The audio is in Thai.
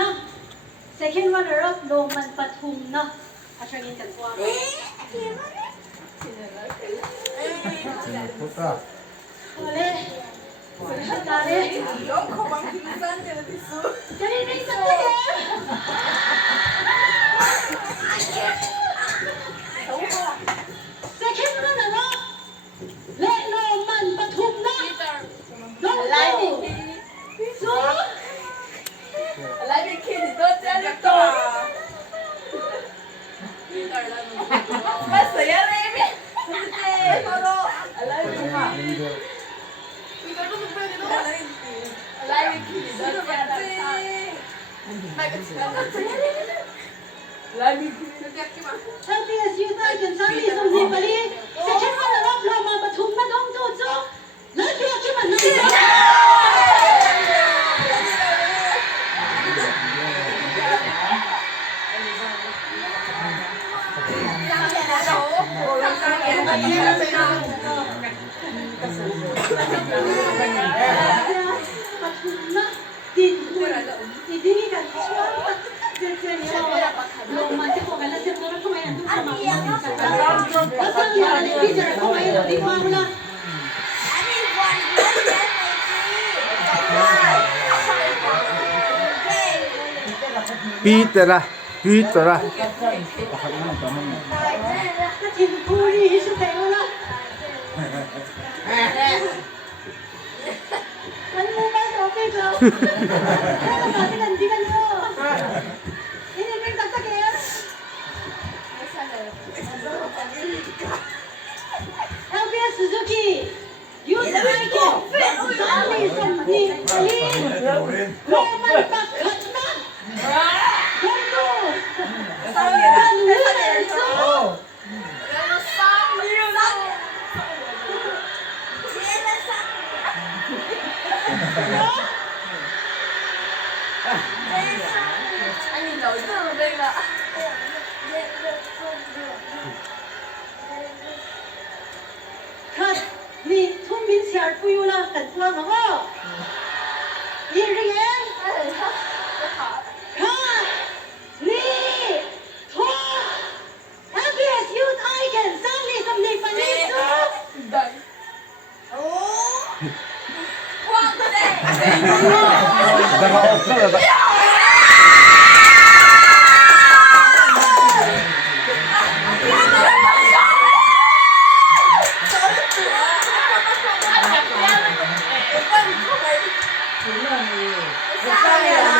นะ second runner up โรมันปทุมนะอาชรินกันกว่าเลยตาเลยจะได้ไม่สักเลยsecond runner up และโรมันปทุมนะลงไล่สู้อะไรเป็นคิดตัวเจ้าตัวมาเสียอะไรไหมอะไรเป็นว่าอะไรเป็นคิดตัวเจ้าตัวไม่ก็เชื่ออะไรเป็นคิดตัวเจ้ากี่มา LPS Youth Icon สามีสมศรีปรี second runner up โรมันปทุมมาดงโจโจแล้วที่เราคิดมันนั่นPeter, Peter. LPS Suzuki, Youth Icon, Sami Somni Ali, Roman Pakatna, Gondo, Sanluenso, anh nổi từ đây là Kat, ni Tumin siar puyula katwa mo. Irigen, Kat, ni Twa, LPS Youth Icon, Sami Somni Panisu. đây quang đây Saya